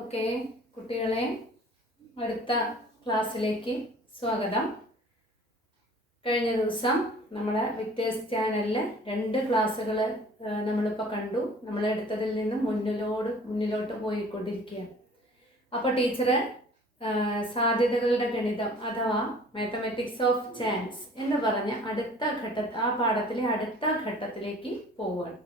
Okay കുട്ടികളെ, അടുത്ത ക്ലാസ്സിലേക്ക് സ്വാഗതം. കഴിഞ്ഞ ദിവസം നമ്മുടെ വിക്ടേഴ്സ് ചാനലിൽ 2 ക്ലാസ്സുകൾ നമ്മളിപ്പോൾ കണ്ടു. നമ്മളെടുത്തതിൽ നിന്ന് മുന്നിലോട്ട് പോയിക്കൊണ്ടിരിക്കുകയാണ്. അപ്പോൾ ടീച്ചർ സാധ്യതകളുടെ ഗണിതം അഥവാ മാത്തമാറ്റിക്സ് ഓഫ് ചാൻസ് എന്ന് പറഞ്ഞ ആ പാഠത്തിലെ അടുത്ത ഘട്ടത്തിലേക്ക് പോവുകയാണ്.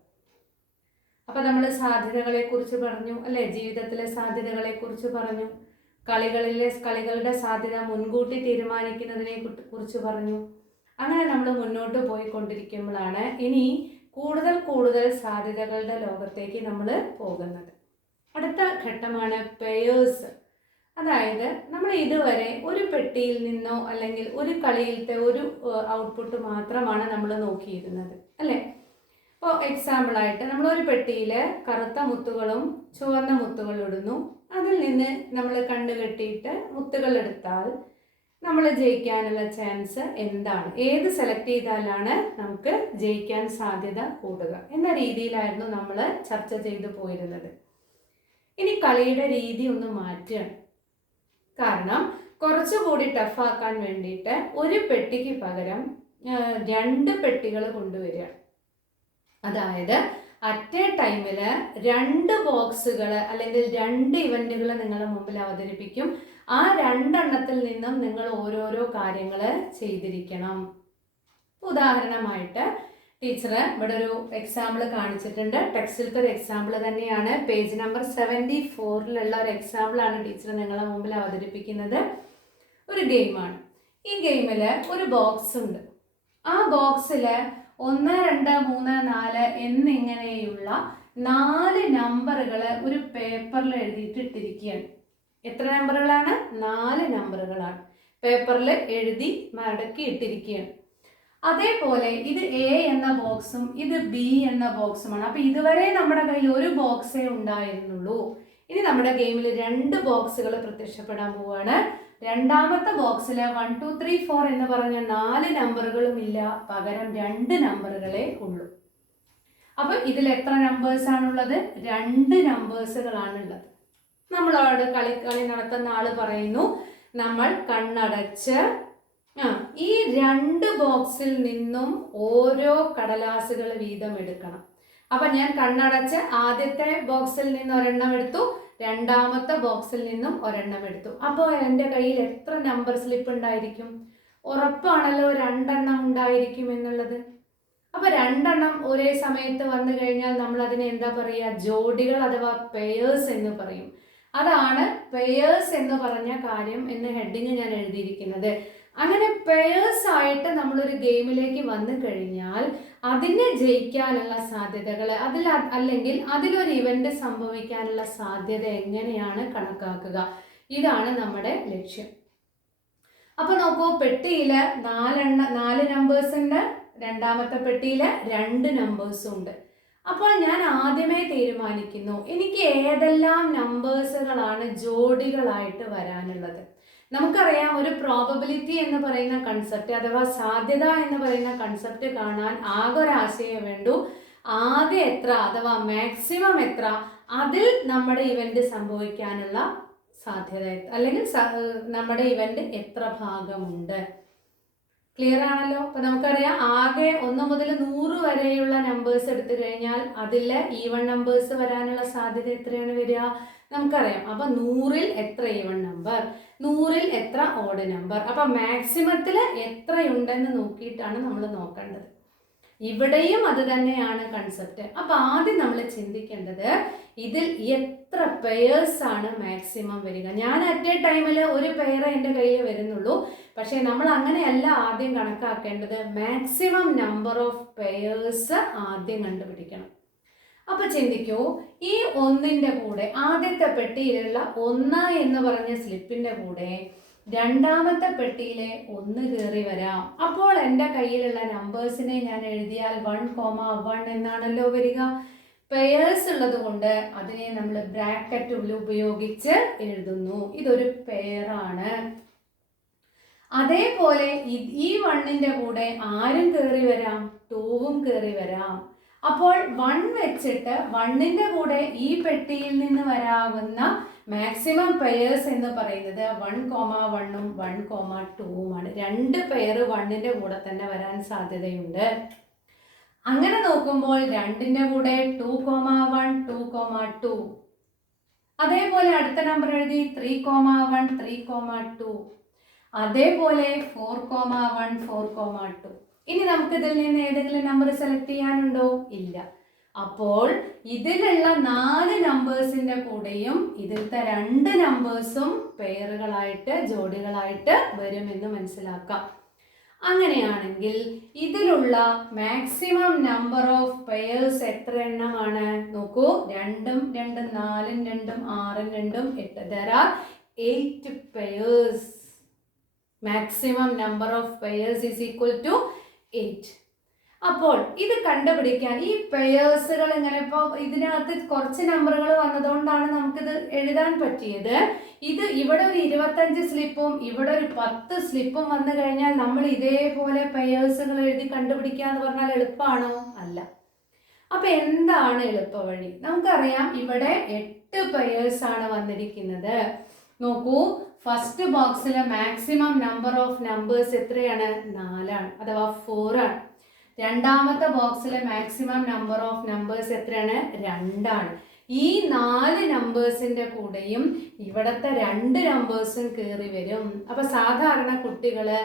അപ്പോൾ നമ്മൾ സാധ്യതകളെക്കുറിച്ച് പറഞ്ഞു അല്ലേ, ജീവിതത്തിലെ സാധ്യതകളെക്കുറിച്ച് പറഞ്ഞു, കളികളുടെ സാധ്യത മുൻകൂട്ടി തീരുമാനിക്കുന്നതിനെ കുറിച്ച് പറഞ്ഞു. അങ്ങനെ നമ്മൾ മുന്നോട്ട് പോയിക്കൊണ്ടിരിക്കുമ്പോഴാണ് ഇനി കൂടുതൽ സാധ്യതകളുടെ ലോകത്തേക്ക് നമ്മൾ പോകുന്നത്. അടുത്ത ഘട്ടമാണ് പെയേഴ്സ്. അതായത് നമ്മൾ ഇതുവരെ ഒരു പെട്ടിയിൽ നിന്നോ അല്ലെങ്കിൽ ഒരു കളിയിലത്തെ ഒരു ഔട്ട്പുട്ട് മാത്രമാണ് നമ്മൾ നോക്കിയിരുന്നത് അല്ലേ. ഇപ്പോൾ എക്സാമ്പിളായിട്ട് നമ്മളൊരു പെട്ടിയിൽ കറുത്ത മുത്തുകളും ചുവന്ന മുത്തുകളും ഇടുന്നു. അതിൽ നിന്ന് നമ്മൾ കണ്ടുകെട്ടിയിട്ട് മുത്തുകൾ എടുത്താൽ നമ്മൾ ജയിക്കാനുള്ള ചാൻസ് എന്താണ്, ഏത് സെലക്ട് ചെയ്താലാണ് നമുക്ക് ജയിക്കാൻ സാധ്യത കൂടുക എന്ന രീതിയിലായിരുന്നു നമ്മൾ ചർച്ച ചെയ്തു പോയിരുന്നത്. ഇനി കളിയുടെ രീതി ഒന്ന് മാറ്റുകയാണ്. കാരണം കുറച്ചുകൂടി ടഫാക്കാൻ വേണ്ടിയിട്ട് ഒരു പെട്ടിക്ക് പകരം 2 പെട്ടികൾ കൊണ്ടുവരിക. അതായത് അറ്റ് എ ടൈമിൽ 2 ബോക്സുകൾ അല്ലെങ്കിൽ 2 ഇവന്റുകൾ നിങ്ങളുടെ മുമ്പിൽ അവതരിപ്പിക്കും. ആ 2 എണ്ണത്തിൽ നിന്നും നിങ്ങൾ ഓരോരോ കാര്യങ്ങൾ ചെയ്തിരിക്കണം. ഉദാഹരണമായിട്ട് ടീച്ചർ ഇവിടെ ഒരു എക്സാമ്പിൾ കാണിച്ചിട്ടുണ്ട്. ടെക്സ്റ്റിലത്തെ ഒരു എക്സാമ്പിൾ തന്നെയാണ്. പേജ് നമ്പർ 74 ഒരു എക്സാമ്പിളാണ് ടീച്ചർ നിങ്ങളുടെ മുമ്പിൽ അവതരിപ്പിക്കുന്നത്. ഒരു ഗെയിമാണ്. ഈ ഗെയിമിൽ ഒരു ബോക്സ് ഉണ്ട്. ആ ബോക്സിൽ 1, 2, 3, 4 എന്നിങ്ങനെയുള്ള 4 നമ്പറുകൾ ഒരു പേപ്പറിൽ എഴുതിയിട്ട് ഇട്ടിരിക്കുകയാണ്. എത്ര നമ്പറുകളാണ്? 4 നമ്പറുകളാണ് പേപ്പറിൽ എഴുതി മടക്കി ഇട്ടിരിക്കുകയാണ്. അതേപോലെ ഇത് എ എന്ന ബോക്സും ഇത് ബി എന്ന ബോക്സുമാണ്. അപ്പോൾ ഇതുവരെ നമ്മുടെ കയ്യിൽ ഒരു ബോക്സേ ഉണ്ടായിരുന്നുള്ളൂ. ഇനി നമ്മുടെ ഗെയിമിൽ 2 ബോക്സുകൾ പ്രത്യക്ഷപ്പെടാൻ പോവുകയാണ്. രണ്ടാമത്തെ ബോക്സിൽ 1, 2, 3, 4 എന്ന് പറഞ്ഞ 4 നമ്പറുകളും ഇല്ല, പകരം 2 നമ്പറുകളേ ഉള്ളൂ. അപ്പോൾ ഇതിൽ എത്ര നമ്പേഴ്സ് ആണുള്ളത്? 2 നമ്പേഴ്സുകളാണുള്ളത്. നമ്മളോട് കളി നടത്തുന്ന ആള് പറയുന്നു, നമ്മൾ കണ്ണടച്ച് ഈ 2 ബോക്സിൽ നിന്നും ഓരോ കടലാസുകൾ വീതം എടുക്കണം. അപ്പൊ ഞാൻ കണ്ണടച്ച് ആദ്യത്തെ ബോക്സിൽ നിന്ന് ഒരെണ്ണം എടുത്തു, രണ്ടാമത്തെ ബോക്സിൽ നിന്നും ഒരെണ്ണം എടുത്തു. അപ്പോൾ എൻ്റെ കയ്യിൽ എത്ര നമ്പർ സ്ലിപ്പ് ഉണ്ടായിരിക്കും? ഉറപ്പാണല്ലോ 2 എണ്ണം ഉണ്ടായിരിക്കും എന്നുള്ളത്. അപ്പൊ 2 എണ്ണം ഒരേ സമയത്ത് വന്നു കഴിഞ്ഞാൽ നമ്മൾ അതിനെ എന്താ പറയുക? ജോഡികൾ അഥവാ പെയേഴ്സ് എന്ന് പറയും. അതാണ് പെയേഴ്സ് എന്ന് പറഞ്ഞ കാര്യം എന്ന് ഹെഡിങ് ഞാൻ എഴുതിയിരിക്കുന്നത്. അങ്ങനെ പെയേഴ്സ് ആയിട്ട് നമ്മളൊരു ഗെയിമിലേക്ക് വന്നു കഴിഞ്ഞാൽ അതിനെ ജയിക്കാനുള്ള സാധ്യതകൾ അല്ലെങ്കിൽ അതിലൊരു ഇവന്റ് സംഭവിക്കാനുള്ള സാധ്യത എങ്ങനെയാണ് കണക്കാക്കുക? ഇതാണ് നമ്മുടെ ലക്ഷ്യം. അപ്പൊ നോക്കൂ, പെട്ടിയിൽ 4 നമ്പേഴ്സ് ഉണ്ട്, രണ്ടാമത്തെ പെട്ടിയിൽ 2 നമ്പേഴ്സും ഉണ്ട്. അപ്പോൾ ഞാൻ ആദ്യമേ തീരുമാനിക്കുന്നു എനിക്ക് ഏതെല്ലാം നമ്പേഴ്സുകളാണ് ജോഡികളായിട്ട് വരാനുള്ളത്. നമുക്കറിയാം, ഒരു പ്രോബബിലിറ്റി എന്ന് പറയുന്ന കൺസെപ്റ്റ് അഥവാ സാധ്യത എന്ന് പറയുന്ന കൺസെപ്റ്റ് കാണാൻ ആകെ ഒരു ആശയം വേണ്ടു. ആദ്യം എത്ര അഥവാ മാക്സിമം എത്ര, അതിൽ നമ്മുടെ ഇവന്റ് സംഭവിക്കാനുള്ള സാധ്യത അല്ലെങ്കിൽ നമ്മുടെ ഇവന്റ് എത്ര ഭാഗമുണ്ട്. ക്ലിയർ ആണല്ലോ? അപ്പൊ നമുക്കറിയാം, ആകെ 1 മുതൽ 100 വരെയുള്ള നമ്പേഴ്സ് എടുത്തു കഴിഞ്ഞാൽ അതിൽ ഈവൺ നമ്പേഴ്സ് വരാനുള്ള സാധ്യത എത്രയാണ് വരിക? നമുക്കറിയാം. അപ്പൊ 100ൽ എത്ര ഈവൺ നമ്പർ, 100ൽ എത്ര ഓഡ് നമ്പർ, അപ്പൊ മാക്സിമത്തിൽ എത്രയുണ്ടെന്ന് നോക്കിയിട്ടാണ് നമ്മൾ നോക്കേണ്ടത്. ഇവിടെയും അത് തന്നെയാണ് കൺസെപ്റ്റ്. അപ്പൊ ആദ്യം നമ്മൾ ചിന്തിക്കേണ്ടത് ഇതിൽ എത്ര പെയേഴ്സ് ആണ് മാക്സിമം വരിക. ഞാൻ അറ്റ് എ ടൈമിൽ ഒരു പെയർ എൻ്റെ കയ്യിൽ വരുന്നുള്ളൂ. പക്ഷെ നമ്മൾ അങ്ങനെയല്ല ആദ്യം കണക്കാക്കേണ്ടത്. മാക്സിമം നമ്പർ ഓഫ് പെയേഴ്സ് ആദ്യം കണ്ടുപിടിക്കണം. അപ്പൊ ചിന്തിക്കൂ, ഈ 1ന്റെ കൂടെ ആദ്യത്തെ പെട്ടിയിലുള്ള 1 എന്ന് പറഞ്ഞ സ്ലിപ്പിന്റെ കൂടെ രണ്ടാമത്തെ പെട്ടിയിലെ 1 കയറി വരാം. അപ്പോൾ എൻ്റെ കയ്യിലുള്ള നമ്പേഴ്സിനെ ഞാൻ എഴുതിയാൽ 1,1 എന്നാണല്ലോ വരിക. പെയേഴ്സ് ഉള്ളത് കൊണ്ട് അതിനെ നമ്മൾ ബ്രാക്കറ്റ് ഉപയോഗിച്ച് എഴുതുന്നു. ഇതൊരു പെയറാണ്. അതേപോലെ ഈ 1ന്റെ കൂടെ ആരും കയറി വരാം? 2ഉം കയറി വരാം. അപ്പോൾ 1 വെച്ചിട്ട് 1ന്റെ കൂടെ ഈ പെട്ടിയിൽ നിന്ന് വരാവുന്ന മാക്സിമം പെയേഴ്സ് എന്ന് പറയുന്നത് 1,1ഉം 1,2ഉമാണ്. 2 പെയർ 1ന്റെ കൂടെ തന്നെ വരാൻ സാധ്യതയുണ്ട്. അങ്ങനെ നോക്കുമ്പോൾ 2ന്റെ കൂടെ 2,1 2,2. അതേപോലെ അടുത്ത നമ്പർ എഴുതി 3,1 3,2. അതേപോലെ 4,1 4,2. ഇനി നമുക്ക് ഇതിൽ നിന്ന് ഏതെങ്കിലും നമ്പർ സെലക്ട് ചെയ്യാനുണ്ടോ? ഇല്ല. അപ്പോൾ ഇതിലുള്ള 4 നമ്പേഴ്സിന്റെ കൂടെയും ഇതിലത്തെ 2 നമ്പേഴ്സും പെയറുകളായിട്ട് ജോഡികളായിട്ട് വരുമെന്ന് മനസ്സിലാക്കാം. അങ്ങനെയാണെങ്കിൽ ഇതിലുള്ള മാക്സിമം നമ്പർ ഓഫ് പെയർസ് എത്ര എണ്ണമാണ്? നോക്കൂ, 2ഉം 2ഉം 4ഉം 2ഉം 6ഉം 2ഉം 8. There are 8 pairs. Maximum number of pairs is equal to 8. അപ്പോൾ ഇത് കണ്ടുപിടിക്കാൻ ഈ പെയേഴ്സുകൾ ഇങ്ങനെ ഇപ്പോൾ ഇതിനകത്ത് കുറച്ച് നമ്പറുകൾ വന്നതുകൊണ്ടാണ് നമുക്കിത് എഴുതാൻ പറ്റിയത്. ഇത് ഇവിടെ ഒരു 25 സ്ലിപ്പും ഇവിടെ ഒരു 10 സ്ലിപ്പും വന്നു കഴിഞ്ഞാൽ നമ്മൾ ഇതേപോലെ പെയേഴ്സുകൾ എഴുതി കണ്ടുപിടിക്കാന്ന് പറഞ്ഞാൽ എളുപ്പമാണോ? അല്ല. അപ്പൊ എന്താണ് എളുപ്പ വഴി? നമുക്കറിയാം ഇവിടെ 8 പെയേഴ്സ് ആണ് വന്നിരിക്കുന്നത്. നോക്കൂ, ഫസ്റ്റ് ബോക്സിലെ മാക്സിമം നമ്പർ ഓഫ് നമ്പേഴ്സ് എത്രയാണ്? 4 ആണ്, അഥവാ 4 ആണ്. രണ്ടാമത്തെ ബോക്സിലെ മാക്സിമം നമ്പർ ഓഫ് നമ്പേഴ്സ് എത്രയാണ്? 2 ആണ്. ഈ 4 നമ്പേഴ്സിന്റെ കൂടെയും ഇവിടത്തെ 2 നമ്പേഴ്സും കയറി വരും. അപ്പൊ സാധാരണ കുട്ടികള്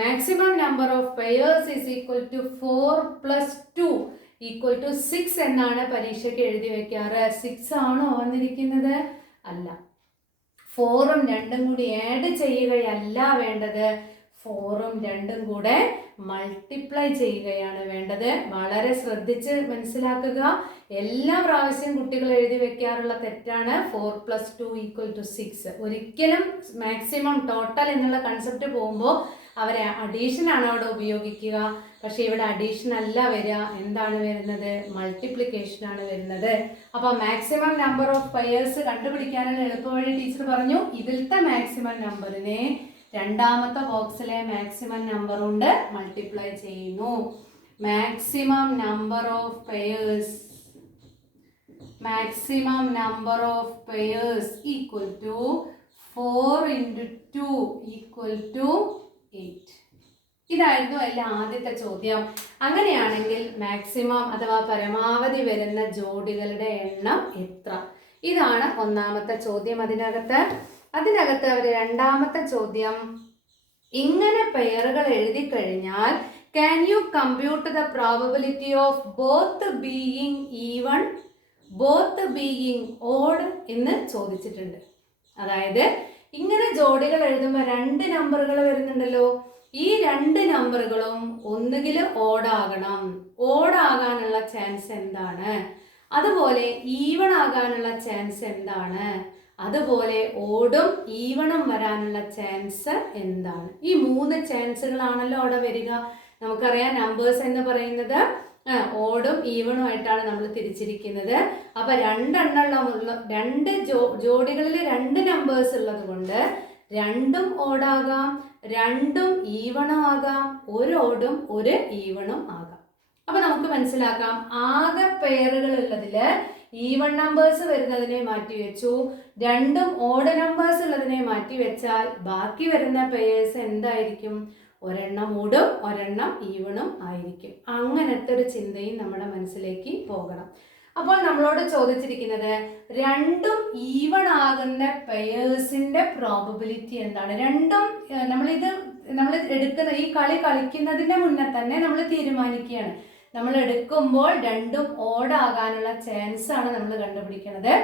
maximum number of pairs is equal to 4 + 2 equal to 6 എന്നാണ് പരീക്ഷയ്ക്ക് എഴുതി വെക്കാറ്. 6 ആണോ വന്നിരിക്കുന്നത്? അല്ല. 4ഉം 2ഉം കൂടി ആഡ് ചെയ്യുകയല്ല വേണ്ടത്, 4ഉം 2ഉം കൂടെ മൾട്ടിപ്ലൈ ചെയ്യുകയാണ് വേണ്ടത്. വളരെ ശ്രദ്ധിച്ച് മനസ്സിലാക്കുക. എല്ലാ പ്രാവശ്യം കുട്ടികൾ എഴുതി വെക്കാറുള്ള തെറ്റാണ് 4 + 2 = 6. ഒരിക്കലും മാക്സിമം ടോട്ടൽ എന്നുള്ള കൺസെപ്റ്റ് പോകുമ്പോൾ അവരെ അഡീഷൻ ആണ് അവിടെ ഉപയോഗിക്കുക. പക്ഷെ ഇവിടെ അഡീഷൻ അല്ല വരിക. എന്താണ് വരുന്നത്? മൾട്ടിപ്ലിക്കേഷൻ ആണ് വരുന്നത്. അപ്പൊ മാക്സിമം നമ്പർ ഓഫ് പെയേഴ്സ് കണ്ടുപിടിക്കാനുള്ള എളുപ്പവഴി ടീച്ചർ പറഞ്ഞു. ഇതിലത്തെ മാക്സിമം നമ്പറിനെ രണ്ടാമത്തെ ബോക്സിലെ മാക്സിമം നമ്പർ കൊണ്ട് മൾട്ടിപ്ലൈ ചെയ്യുന്നു. Maximum number of pairs equal to 4 × 2 = 8. ഇതായിരുന്നു അതിലെ ആദ്യത്തെ ചോദ്യം. അങ്ങനെയാണെങ്കിൽ മാക്സിമം അഥവാ പരമാവധി വരുന്ന ജോഡികളുടെ എണ്ണം എത്ര? ഇതാണ് ഒന്നാമത്തെ ചോദ്യം. അതിനകത്ത് അവർ രണ്ടാമത്തെ ചോദ്യം, ഇങ്ങനെ പെയറുകൾ എഴുതി കഴിഞ്ഞാൽ can you compute the probability of both being even, both being odd എന്ന് ചോദിച്ചിട്ടുണ്ട്. അതായത് ഇങ്ങനെ ജോഡികൾ എഴുതുമ്പോൾ 2 നമ്പറുകൾ വരുന്നുണ്ടല്ലോ. ഈ 2 നമ്പറുകളും ഒന്നുകിൽ ഓടാകണം. ഓടാകാനുള്ള ചാൻസ് എന്താണ്? അതുപോലെ ഈവൺ ആകാനുള്ള ചാൻസ് എന്താണ്? അതുപോലെ ഓടും ഈവണും വരാനുള്ള ചാൻസ് എന്താണ്? ഈ 3 ചാൻസുകളാണല്ലോ അവിടെ വരിക. നമുക്കറിയാം നമ്പേഴ്സ് എന്ന് പറയുന്നത് ഓടും ഈവണും ആയിട്ടാണ് നമ്മൾ തിരിച്ചിരിക്കുന്നത്. അപ്പൊ 2 ജോഡികളിൽ 2 നമ്പേഴ്സ് ഉള്ളത് കൊണ്ട് 2ഉം ഓടാകാം, 2ഉം ഈവണും ആകാം, ഒരു ഓടും ഒരു ഈവണും ആകാം. അപ്പൊ നമുക്ക് മനസ്സിലാക്കാം, ആകെ പെയറുകൾ ഉള്ളതില് ഈവൺ നമ്പേഴ്സ് വരുന്നതിനെ മാറ്റി വെച്ചു, 2ഉം ഓഡ് നമ്പേഴ്സ് ഉള്ളതിനെ മാറ്റി വെച്ചാൽ ബാക്കി വരുന്ന പെയേഴ്സ് എന്തായിരിക്കും? ഒരെണ്ണം ഓടും ഒരെണ്ണം ഈവണും ആയിരിക്കും. അങ്ങനത്തെ ഒരു ചിന്തയും നമ്മുടെ മനസ്സിലേക്ക് പോകണം. അപ്പോൾ നമ്മളോട് ചോദിച്ചിരിക്കുന്നത് 2ഉം ഈവൺ ആകുന്ന പെയേഴ്സിന്റെ പ്രോബബിലിറ്റി എന്താണ്? 2ഉം നമ്മൾ എടുക്കുന്ന ഈ കളി കളിക്കുന്നതിന്റെ മുന്നേ തന്നെ നമ്മൾ തീരുമാനിക്കുകയാണ്. നമ്മൾ എടുക്കുമ്പോൾ 2ഉം ഓടാകാനുള്ള ചാൻസ് ആണ് നമ്മൾ കണ്ടുപിടിക്കുന്നത്.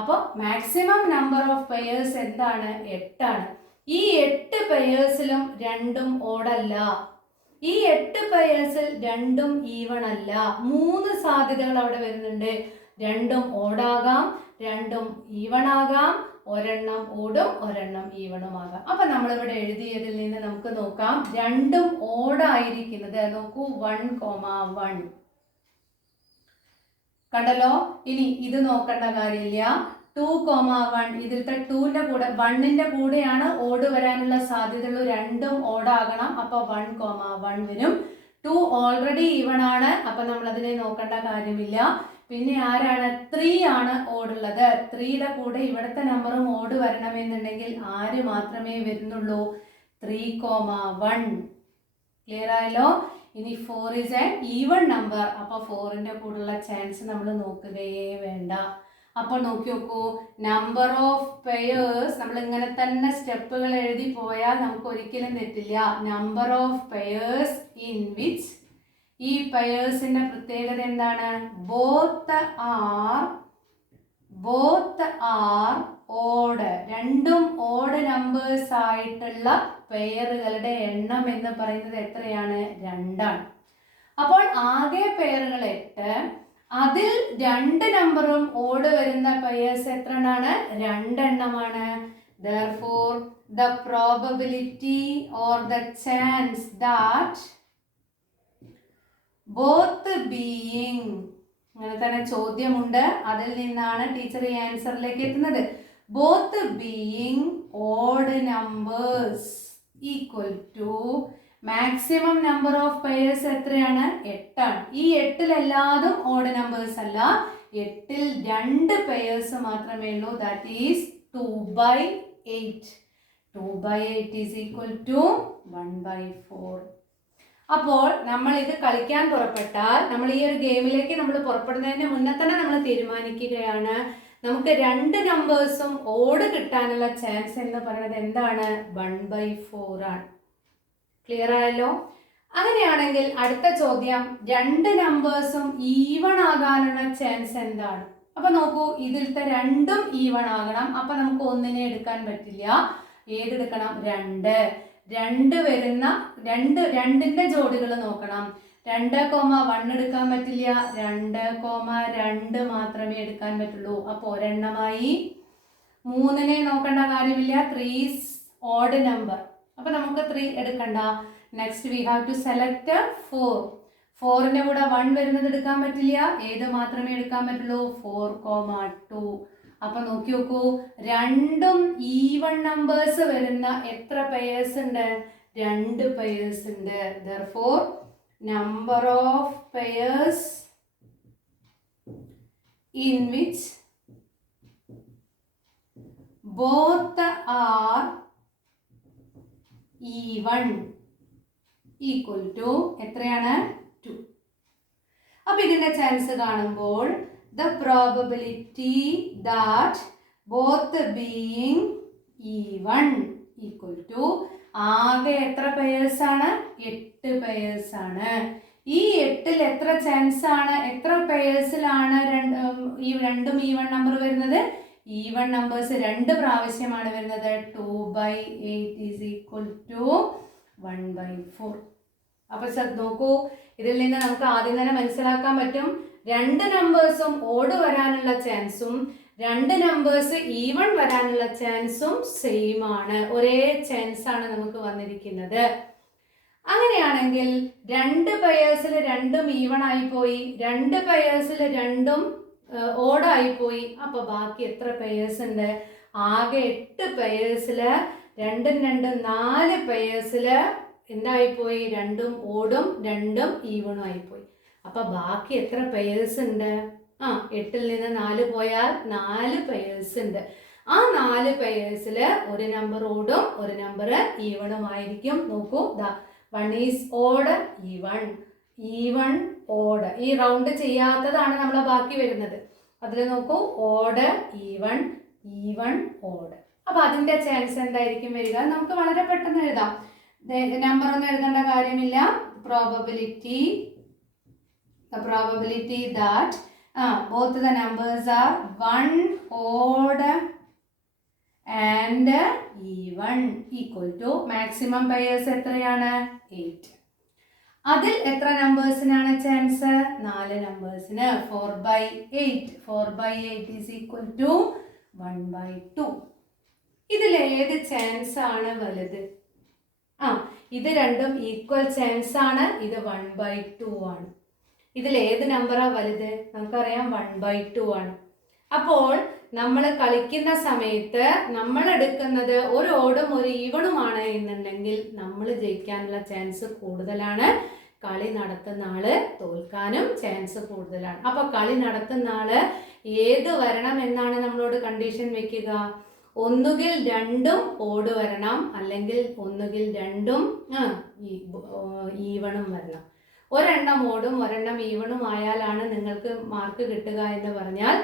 അപ്പോൾ മാക്സിമം നമ്പർ ഓഫ് പെയേഴ്സ് എന്താണ്? 8 ആണ്. ഈ 8 പെയേഴ്സിലും 2ഉം ഓടല്ല. ഈ 8 പെയേഴ്സിൽ 2ഉം ഈവൺ അല്ല. 3 സാധ്യതകൾ അവിടെ വരുന്നുണ്ട്. 2ഉം ഓടാകാം, 2ഉം ഈവൺ ആകാം, ഒരെണ്ണം ഓടും ഒരെണ്ണം ഈവണും ആകാം. അപ്പൊ നമ്മളിവിടെ എഴുതിയതിൽ നിന്ന് നമുക്ക് നോക്കാം, 2ഉം ഓടായിരിക്കുന്നത് നോക്കൂ 1,1 കണ്ടല്ലോ. ഇനി ഇത് നോക്കേണ്ട കാര്യമില്ല. 2,1 ഇതിലത്തെ 2ന്റെ കൂടെ 1ന്റെ കൂടെയാണ് ഓട് വരാനുള്ള സാധ്യതയുള്ളൂ. 2ഉം ഓടാകണം. അപ്പൊ 1,1 വരും. 2 ഓൾറെഡി ഈവൺ ആണ്. അപ്പൊ നമ്മൾ അതിനെ നോക്കേണ്ട കാര്യമില്ല. പിന്നെ ആരാണ് 3 ആണ് ഓടുള്ളത്. 3യുടെ കൂടെ ഇവിടുത്തെ നമ്പറും ഓട് വരണമെന്നുണ്ടെങ്കിൽ ആര് മാത്രമേ വരുന്നുള്ളൂ? 3,1. ക്ലിയർ ആയല്ലോ? ഇനി 4 is an even number. അപ്പോൾ 4ന്റെ കൂടെയുള്ള ചാൻസ് നമ്മൾ നോക്കുകയേ വേണ്ട. അപ്പോൾ നോക്കി നോക്കൂ, നമ്പർ ഓഫ് പെയേഴ്സ് നമ്മൾ ഇങ്ങനെ തന്നെ സ്റ്റെപ്പുകൾ എഴുതി പോയാൽ നമുക്ക് ഒരിക്കലും തെറ്റില്ല. Number of pairs in which, ഈ പെയേഴ്സിന്റെ പ്രത്യേകത എന്താണ്? Both are odd. രണ്ടും ഓഡ് നമ്പേഴ്സ് ആയിട്ടുള്ള പെയറുകളുടെ എണ്ണം എന്ന് പറയുന്നത് എത്രയാണ്? 2 ആണ്. അപ്പോൾ ആകെ പെയറുകൾ 8. അതിൽ 2 നമ്പറും ഓട് വരുന്ന പെയേഴ്സ് എത്ര എണ്ണമാണ്? 2 എണ്ണമാണ്. Therefore, the probability or the chance that both being, അങ്ങനെ തന്നെ ചോദ്യമുണ്ട്, അതിൽ നിന്നാണ് ടീച്ചർ ഈ ആൻസറിലേക്ക് എത്തുന്നത്. both being odd numbers equal to maximum number of pairs എത്രയാണ്? 8 ആണ്. ഈ 8ൽ എല്ലാതും ഓഡ് നമ്പേഴ്സ് അല്ല. 8ൽ 2 പെയേഴ്സ് മാത്രമേ ഉള്ളൂ. That is 2/8. 2/8 is equal to 1/4. അപ്പോൾ നമ്മൾ ഇത് കളിക്കാൻ പുറപ്പെട്ടാൽ, നമ്മൾ ഈ ഒരു ഗെയിമിലേക്ക് നമ്മൾ പുറപ്പെടുന്നതിന് മുന്നേ തന്നെ നമ്മൾ തീരുമാനിക്കുകയാണ് നമുക്ക് 2 നമ്പേഴ്സും ഓഡ് കിട്ടാനുള്ള ചാൻസ് എന്ന് പറയുന്നത് എന്താണ്? 1/4 ആണ്. ക്ലിയർ ആയല്ലോ? അങ്ങനെയാണെങ്കിൽ അടുത്ത ചോദ്യം, 2 നമ്പേഴ്സും ഈവൺ ആകാനുള്ള ചാൻസ് എന്താണ്? അപ്പൊ നോക്കൂ, ഇതിലത്തെ 2ഉം ഈവൺ ആകണം. അപ്പൊ നമുക്ക് ഒന്നിനെ എടുക്കാൻ പറ്റില്ല. ഏതെടുക്കണം? 2 വരുന്ന 2ന്റെ ജോഡികൾ നോക്കണം. 2,1 എടുക്കാൻ പറ്റില്ല. 2,2 മാത്രമേ എടുക്കാൻ പറ്റുള്ളൂ. അപ്പൊ ഒരെണ്ണമായി. 3നെ നോക്കേണ്ട കാര്യമില്ല. 3 is odd number. അപ്പൊ നമുക്ക് 3 എടുക്കണ്ട. Next we have to select 4. 4ന്റെ കൂടെ 1 വരുന്നത് എടുക്കാൻ പറ്റില്ല. ഏത് മാത്രമേ എടുക്കാൻ പറ്റുള്ളൂ? 4,2. അപ്പൊ നോക്കി നോക്കൂ, 2ഉം ഈവൺ നമ്പേഴ്സ് വരുന്ന എത്ര പെയേഴ്സ് ഉണ്ട്? 2 പെയേഴ്സ് ഉണ്ട്. Therefore, number of pairs in which both are even equal to എത്രയാണ്? 2. അപ്പൊ ഇതിന്റെ ചാൻസ് കാണുമ്പോൾ the probability that both being even equal to, ആകെ എത്ര പെയേഴ്സ് ആണ്? 8 പെയേഴ്സ് ആണ്. ഈ 8ൽ എത്ര ചാൻസ് ആണ്? എത്ര പെയേഴ്സിലാണ് ഈ 2ഉം ഈവൺ നമ്പർ വരുന്നത്? ഈവൺ നമ്പേഴ്സ് 2 പ്രാവശ്യമാണ് വരുന്നത്. 2/8 ഈസ് ഈക്വൽ ടു 1/4. അപ്പൊ നോക്കൂ, ഇതിൽ നിന്ന് നമുക്ക് ആദ്യം തന്നെ മനസ്സിലാക്കാൻ പറ്റും 2 നമ്പേഴ്സും ഓഡ് വരാനുള്ള ചാൻസും 2 നമ്പേഴ്സ് ഈവൺ വരാനുള്ള ചാൻസും സെയിം ആണ്. ഒരേ ചാൻസ് ആണ് നമുക്ക് വന്നിരിക്കുന്നത്. അങ്ങനെയാണെങ്കിൽ 2 പെയേഴ്സിൽ 2ഉം ഈവൺ ആയി പോയി, 2 പെയേഴ്സിൽ 2ഉം ഓഡായി പോയി. അപ്പൊ ബാക്കി എത്ര പെയേഴ്സ് ഉണ്ട്? ആകെ 8 പെയേഴ്സിൽ 2ഉം 2ഉം 4 പെയേഴ്സിൽ എന്തായിപ്പോയി? 2ഉം ഓടും 2ഉം ഈവണും ആയിപ്പോയി. അപ്പൊ ബാക്കി എത്ര പെയേഴ്സ് ഉണ്ട്? 8ൽ നിന്ന് 4 പോയാൽ 4 പെയേഴ്സ് ഉണ്ട്. ആ 4 പെയേഴ്സിൽ ഒരു നമ്പർ ഓടും ഒരു നമ്പർ ഈവണും ആയിരിക്കും. നോക്കൂ, 1 ഈസ് ഓഡ്, ഈവൺ ഓഡ്. ഈ റൗണ്ട് ചെയ്യാത്തതാണ് നമ്മളെ ബാക്കി വരുന്നത്. അതിൽ നോക്കൂ, ഓഡ് ഈവൺ ഓഡ്. അപ്പൊ അതിന്റെ ചാൻസ് എന്തായിരിക്കും വരിക? നമുക്ക് വളരെ പെട്ടെന്ന് എഴുതാം. നമ്പർ ഒന്നും എഴുതേണ്ട കാര്യമില്ല. the probability that both the numbers are 1 odd and even equal to maximum pairs എത്രയാണ്? 8. അതിൽ എത്ര നമ്പേഴ്സിനാണ് ചാൻസ്? 4 നമ്പേഴ്സിന്. 4/8 ഈസ് ഈക്വൽ ടു 1/2. ഇതിൽ ഏത് ചാൻസ് ആണ് വലുത്? ഇത് രണ്ടും ഈക്വൽ ചാൻസ് ആണ്. ഇത് 1/2 ആണ്. ഇതിൽ ഏത് നമ്പറാ വലുത്? നമുക്കറിയാം 1/2 ആണ്. അപ്പോൾ നമ്മൾ കളിക്കുന്ന സമയത്ത് നമ്മൾ എടുക്കുന്നത് ഒരു ഓടും ഒരു ഈവണുമാണ് എന്നുണ്ടെങ്കിൽ നമ്മൾ ജയിക്കാനുള്ള ചാൻസ് കൂടുതലാണ്. കളി നടത്തുന്ന ആള് തോൽക്കാനും ചാൻസ് കൂടുതലാണ്. അപ്പോൾ കളി നടത്തുന്ന ആള് ഏത് വരണം എന്നാണ് നമ്മളോട് കണ്ടീഷൻ വെക്കുക? ഒന്നുകിൽ രണ്ടും ഓട് വരണം, അല്ലെങ്കിൽ ഒന്നുകിൽ രണ്ടും ഈവണും വരണം. ഒരെണ്ണം ഓടും ഒരെണ്ണം ഈവണും ആയാലാണ് നിങ്ങൾക്ക് മാർക്ക് കിട്ടുക എന്ന് പറഞ്ഞാൽ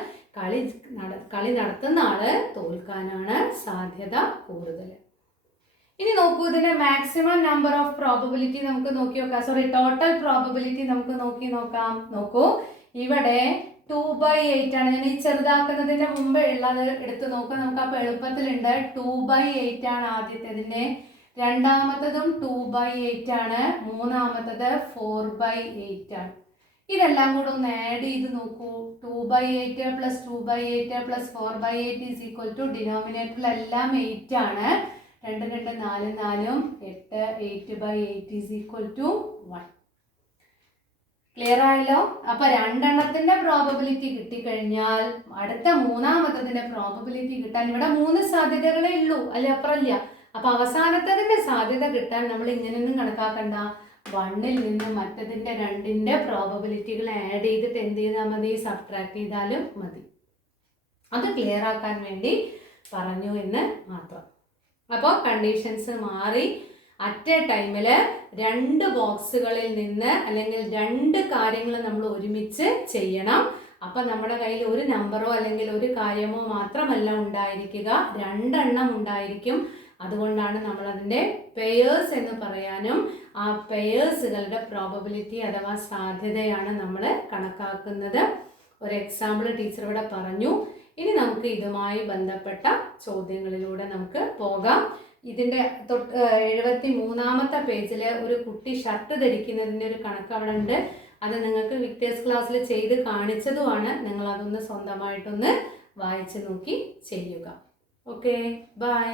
കളി നടത്തുന്ന ആള് തോൽക്കാനാണ് സാധ്യത കൂടുതൽ. ഇനി നോക്കൂ, ഇതിന്റെ മാക്സിമം നമ്പർ ഓഫ് പ്രോബബിലിറ്റി നമുക്ക് നോക്കി നോക്കാം. ടോട്ടൽ പ്രോബബിലിറ്റി നമുക്ക് നോക്കാം. നോക്കൂ, ഇവിടെ 2/8 ആണ്. ഞാൻ ഈ ചെറുതാക്കുന്നതിന്റെ മുമ്പ് ഉള്ളത് എടുത്ത് നോക്കാം. നമുക്ക് അപ്പോൾ എളുപ്പത്തിലുണ്ട്. 2/8 ആണ് ആദ്യത്തേതിന്റെ, രണ്ടാമത്തതും 2/8 ആണ്, മൂന്നാമത്തത് 4/8 ആണ്. ഇതെല്ലാം കൂടെ ഒന്ന് ആഡ് ചെയ്ത് നോക്കൂ. 2/8 + 2/8 + 4/8 ഈസ് ഈക്വൽ ടു ഡിനോമിനേറ്ററിലെല്ലാം 8 ആണ്. 2 2 4 4 8 8/8 ഈസ് ഈക്വൽ ടു 1. ക്ലിയർ ആയല്ലോ? അപ്പൊ രണ്ടെണ്ണത്തിന്റെ പ്രോബബിലിറ്റി കിട്ടിക്കഴിഞ്ഞാൽ അടുത്ത മൂന്നാമത്തതിന്റെ പ്രോബബിലിറ്റി കിട്ടാൻ ഇവിടെ 3 സാധ്യതകളേ ഉള്ളൂ, അല്ലെ അപ്പുറമില്ല. അപ്പൊ അവസാനത്തതിന്റെ സാധ്യത കിട്ടാൻ നമ്മൾ ഇങ്ങനെയൊന്നും കണക്കാക്കണ്ട. 1ൽ നിന്ന് മറ്റതിന്റെ 2ന്റെ പ്രോബബിലിറ്റികൾ ആഡ് ചെയ്തിട്ട് എന്ത് ചെയ്താൽ മതി? സബ്ട്രാക്ട് ചെയ്താലും മതി. അത് ക്ലിയർ ആക്കാൻ വേണ്ടി പറഞ്ഞു എന്ന് മാത്രം. അപ്പോൾ കണ്ടീഷൻസ് മാറി അറ്റ് എ ടൈമിൽ 2 ബോക്സുകളിൽ നിന്ന് അല്ലെങ്കിൽ 2 കാര്യങ്ങൾ നമ്മൾ ഒരുമിച്ച് ചെയ്യണം. അപ്പം നമ്മുടെ കയ്യിൽ ഒരു നമ്പറോ അല്ലെങ്കിൽ ഒരു കാര്യമോ മാത്രമല്ല ഉണ്ടായിരിക്കുക, 2 എണ്ണം ഉണ്ടായിരിക്കും. അതുകൊണ്ടാണ് നമ്മളതിൻ്റെ പെയേഴ്സ് എന്ന് പറയാനും ആ പെയേഴ്സുകളുടെ പ്രോബബിലിറ്റി അഥവാ സാധ്യതയാണ് നമ്മൾ കണക്കാക്കുന്നത്. ഒരു എക്സാമ്പിൾ ടീച്ചർ ഇവിടെ പറഞ്ഞു. ഇനി നമുക്ക് ഇതുമായി ബന്ധപ്പെട്ട ചോദ്യങ്ങളിലൂടെ നമുക്ക് പോകാം. ഇതിൻ്റെ 73ാമത്തെ പേജിൽ ഒരു കുട്ടി ഷർട്ട് ധരിക്കുന്നതിൻ്റെ ഒരു കണക്ക് അവിടെ ഉണ്ട്. അത് നിങ്ങൾക്ക് വിക്ടേഴ്സ് ക്ലാസ്സിൽ ചെയ്ത് കാണിച്ചതുമാണ്. നിങ്ങൾ അതൊന്ന് സ്വന്തമായിട്ടൊന്ന് വായിച്ച് നോക്കി ചെയ്യുക. Okay, by.